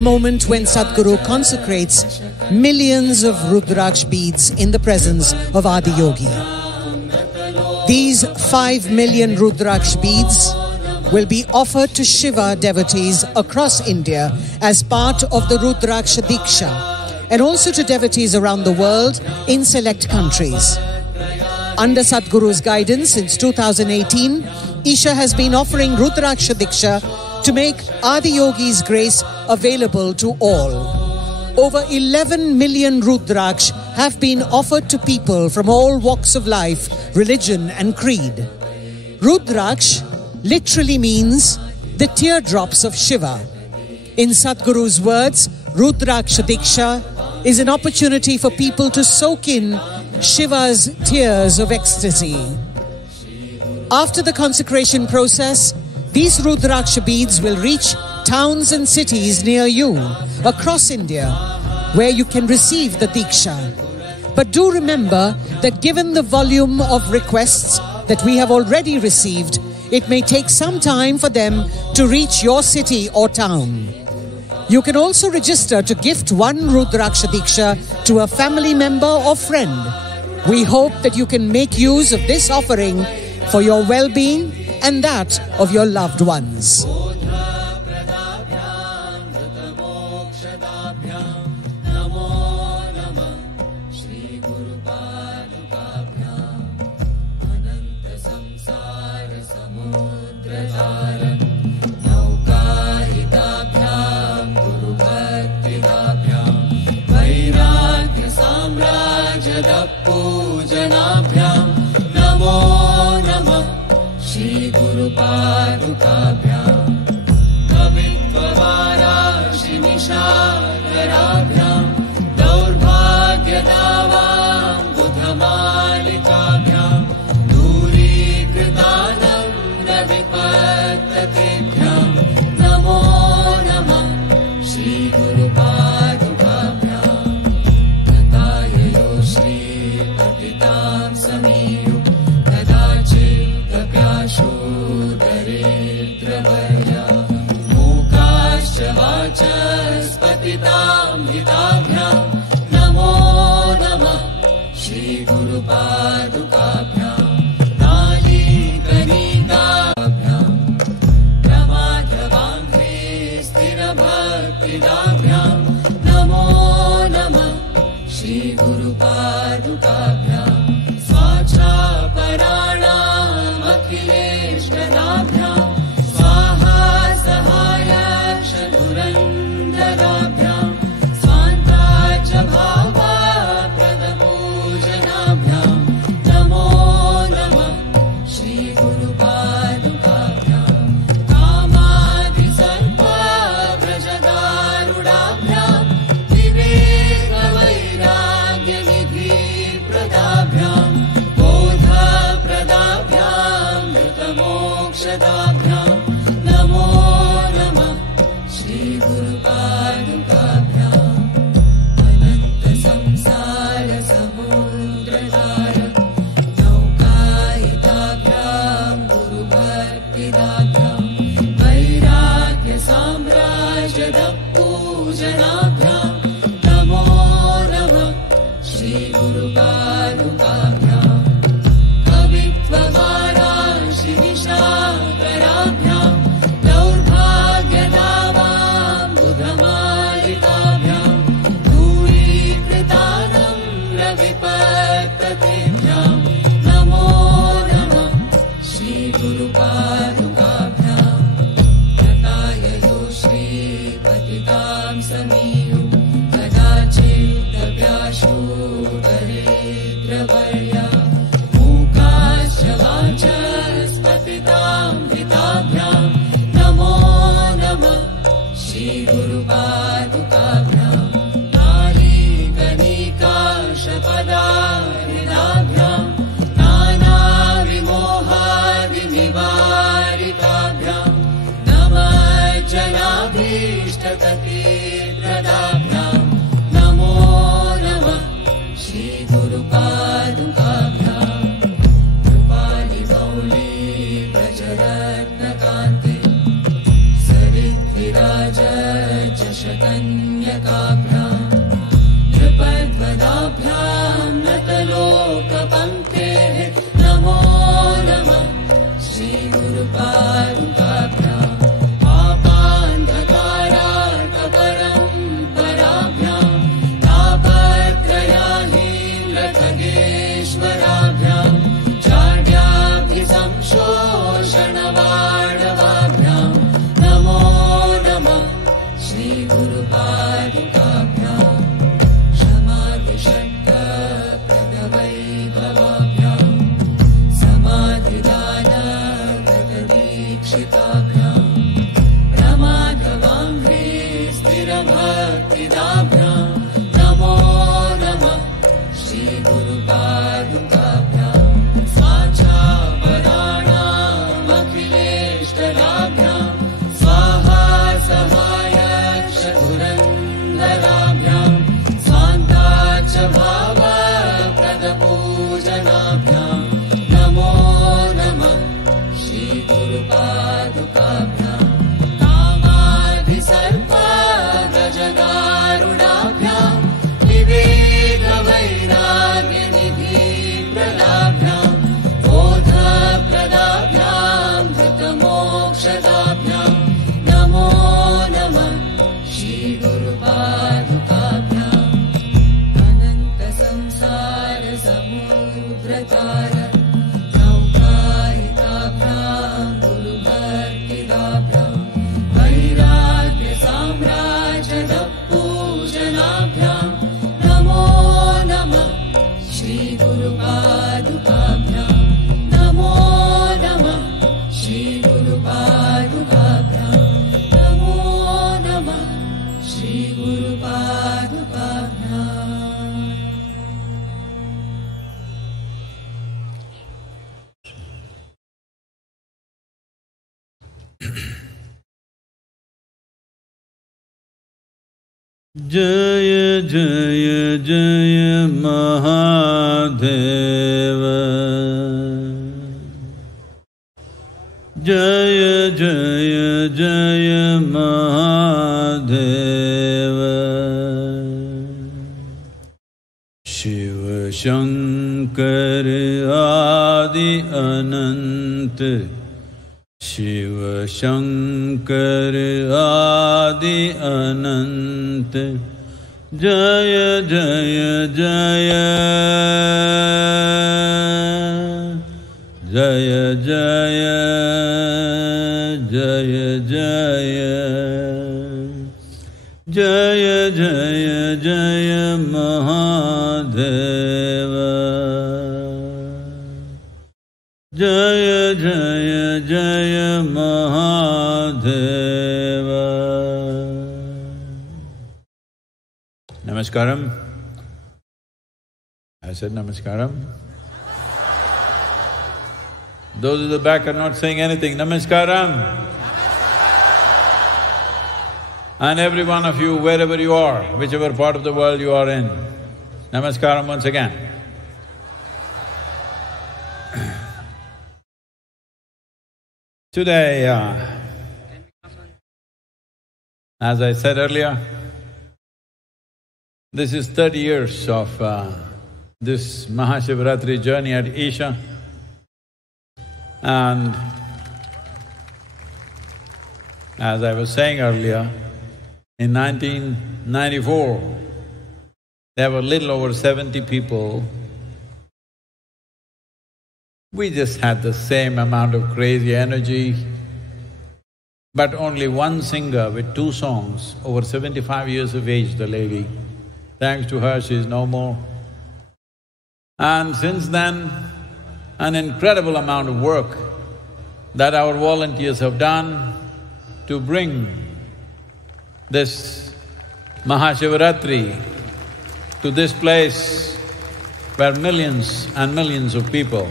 Moment when Sadhguru consecrates millions of Rudraksh beads in the presence of Adi Yogi. These 5 million Rudraksh beads will be offered to Shiva devotees across India as part of the Rudraksh Diksha, and also to devotees around the world in select countries. Under Sadhguru's guidance since 2018, Isha has been offering Rudraksh Diksha to make Adi Yogi's grace available to all. Over 11 million Rudraksh have been offered to people from all walks of life, religion and creed. Rudraksh literally means the teardrops of Shiva. In Sadhguru's words, Rudraksh Diksha is an opportunity for people to soak in Shiva's tears of ecstasy. After the consecration process, these Rudraksh beads will reach towns and cities near you across India, where you can receive the Diksha. But do remember that given the volume of requests that we have already received, it may take some time for them to reach your city or town. You can also register to gift one Rudraksh Diksha to a family member or friend. We hope that you can make use of this offering for your well-being and that of your loved ones. Shri Guru Padukabhyam Kavitvavarashri Nishakarabhyam Daurbhagyadavam Budhamalikabhyam Duri Kritanam Ravipattatebhyam Namo Namah Shri Guru Padukabhyam Natayayo Shri Patitam Samiyu Daridravaya Mukascha Vachaspatitam Hitabhyam Namo Namah Shri Guru Padukabhyam Nali Kanikabhyam Ramadhavamri Sthira Bhaktidabhyam Namo Namah Shri Guru Padukabhyam Svacha Paranam Akhileshwarabhyam Swaha Sahayak Shadhurandarabhyam Svantacha Bhava Pradapujanabhyam Namo Namah Shri Guru Padukabhyam Kamadi Sarpa Vrajadarudabhyam Viveka Vairagya Nidhi Pradabhyam Mokshadabhyam Namo Namah Shri Guru Padukabhyam Ananta Samsara Samudradhara Naukayitabhyam Guru Bhaktidabhyam Vairagya Samrajyada Pujanabhyam Namo Namah Shri Guru Padukabhyam Kavitvavarashri Nishakarabhyam Daurbhagyadavam Budhamalikabhyam Duri Kritanam Ravipattatebhyam Namo Namah Shri Guru Padukabhyam Natayayo Shri Patitam Samiyu Kadachittabhyashu Daridravaya Vachaspatitam Hitabhyam Namo Namah Shri Guru Padukabhyam Nali Kanika Shapadahridabhyam Nana Vimoha Vinivarikabhyam Namajjanabhishtakati Pradabhyam Namo Namah Shri Guru Padukabhyam Ratnakanti Sarit Viraja Shatan कन्यकाभ्याम् नृपद्वदाभ्याम् नतलोकपङ्क्तेः नमो नमः श्रीगुरुपादुकाभ्याम् पापान्धकारार्कपरम्पराभ्याम् तापत्रयाहीनखगेश्वराभ्याम् चार्याभिसंशोषणवाडवाभ्याम् नमो नमः श्रीगुरुपादुकाभ्याम् क्षमाधिषट्कप्रदवैभवाभ्याम् समाधिदानव्रतदीक्षिताभ्याम् प्रमादवाङ्घ्रि स्थिरभक्तिदाभ्याम् नमो नमः श्रीगुरुपादुकाभ्याम् स्वाचापराणामखिलेष्टलाभ्याम् स्वाहा सहायक्षधुरन्दराभ्याम् स्वान्ताच्च भावप्रदपूजनाभ्याम् नमो नमः श्रीगुरुपादुकाभ्याम् कामाधिसर्पगजगारुडाभ्याम् विवेकवैराग्यनिधिप्रदाभ्याम् बोधप्रदाभ्याम् धृतमोक्षदाभ्याम् नमो नमः श्रीगुरुपादुकाभ्याम् अनन्तसंसारसमुद्रतार नौकायिकाभ्याम् गुरुभक्तिदाभ्याम् वैराग्यसाम्राज्यदपूजनाभ्याम् नमो नमः श्रीगुरुपादुकाभ्याम् नमो नमः श्रीगुरुपादुकाभ्याम् नमो नमः श्रीगुरुपादुकाभ्याम् जय जय जय महादेव जय जय जय महादेव शिव शंकर आदि अनंत शिव शंकर आदि अनंत जय जय जय जय जय जय जय जय जय जय महादेव जय जय जय Mahadev Namaskaram. I said Namaskaram. Those at the back are not saying anything. Namaskaram. And every one of you, wherever you are, whichever part of the world you are in, Namaskaram once again. Today, as I said earlier, this is 30 years of this Mahashivratri journey at Isha, and as I was saying earlier, in 1994, there were little over 70 people. We just had the same amount of crazy energy, but only one singer with 2 songs, over 75 years of age, the lady. Thanks to her, she is no more. And since then, an incredible amount of work that our volunteers have done to bring this Mahashivratri to this place where millions and millions of people